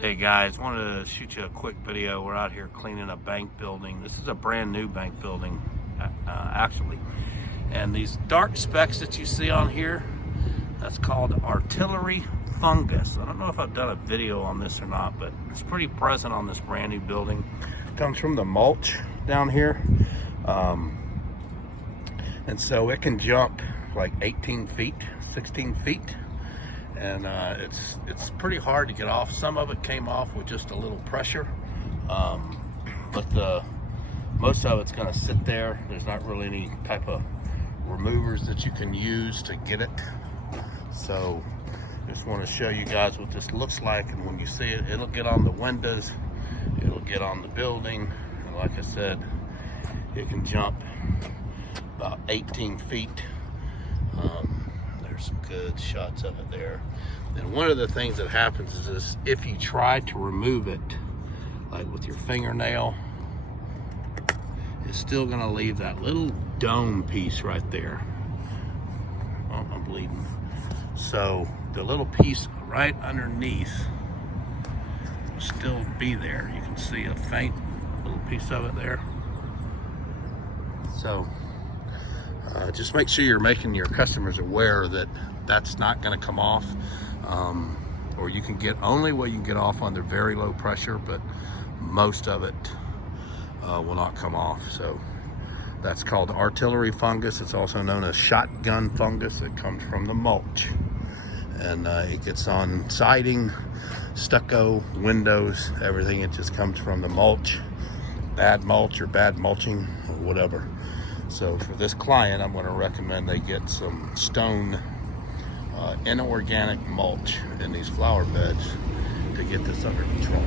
Hey guys, wanted to shoot you a quick video. We're out here cleaning a bank building. This is a brand new bank building, actually. And these dark specks that you see on here, that's called artillery fungus. I don't know if I've done a video on this or not, but it's pretty present on this brand new building. It comes from the mulch down here. And so it can jump like 18 feet, 16 feet. And it's pretty hard to get off. Some of it came off with just a little pressure, but most of it's going to sit there. There's not really any type of removers that you can use to get it. So just want to show you guys what this looks like, and when you see it, it'll get on the windows, it'll get on the building, and like I said, it can jump about 18 feet. There's some good shots of it there. And one of the things that happens is this: if you try to remove it, like with your fingernail, it's still gonna leave that little dome piece right there. Oh, I'm bleeding. So the little piece right underneath will still be there. You can see a faint little piece of it there. So just make sure you're making your customers aware that that's not going to come off, or you can get only what you can get off under very low pressure, but most of it will not come off. So that's called artillery fungus. It's also known as shotgun fungus. It comes from the mulch, and it gets on siding, stucco, windows, everything. It just comes from the mulch, bad mulch or bad mulching or whatever. So for this client, I'm going to recommend they get some stone inorganic mulch in these flower beds to get this under control.